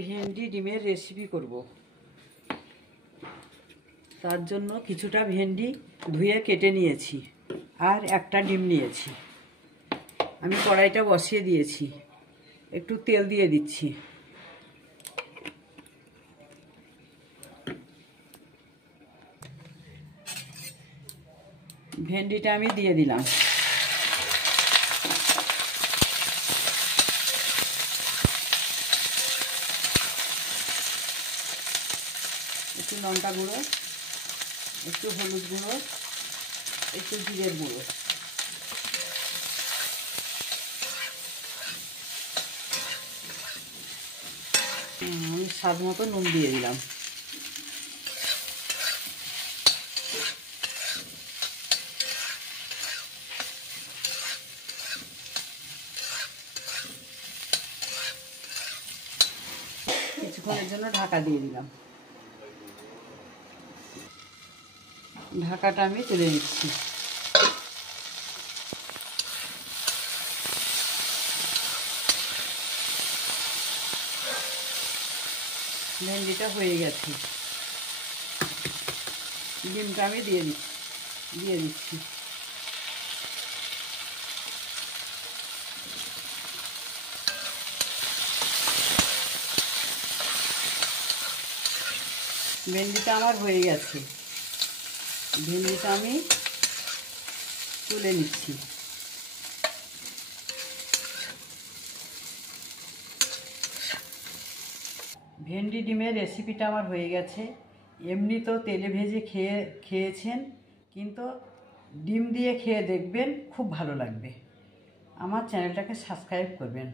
ভেন্ডি ডিমের রেসিপি করব। তার জন্য কিছুটা ভেন্ডি ধুয়ে কেটে নিয়েছি আর একটা ডিম নিয়েছি। আমি কড়াইটা বসিয়ে দিয়েছি, একটু তেল দিয়ে দিচ্ছি। ভেন্ডিটা আমি দিয়ে দিলাম। একটু লঙ্কা গুঁড়ো, একটু হলুদ গুঁড়ো, একটু জিরের গুঁড়ো, আমি স্বাদ মতো নুন দিয়ে দিলাম। কিছুক্ষণের জন্য ঢাকা দিয়ে দিলাম। ঢাকাটা আমি তুলে নিচ্ছি। ভেন্ডিটা হয়ে গেছে। ডিমটা আমি দিয়ে দিচ্ছি। ভেন্ডিটা আমার হয়ে গেছে। ভেন্ডিটা আমি তুলে নিচ্ছি। ভেন্ডি ডিমের রেসিপিটা আমার হয়ে গেছে। এমনি তো তেলে ভেজে খেয়েছেন, কিন্তু ডিম দিয়ে খেয়ে দেখবেন, খুব ভালো লাগবে। আমার চ্যানেলটাকে সাবস্ক্রাইব করবেন।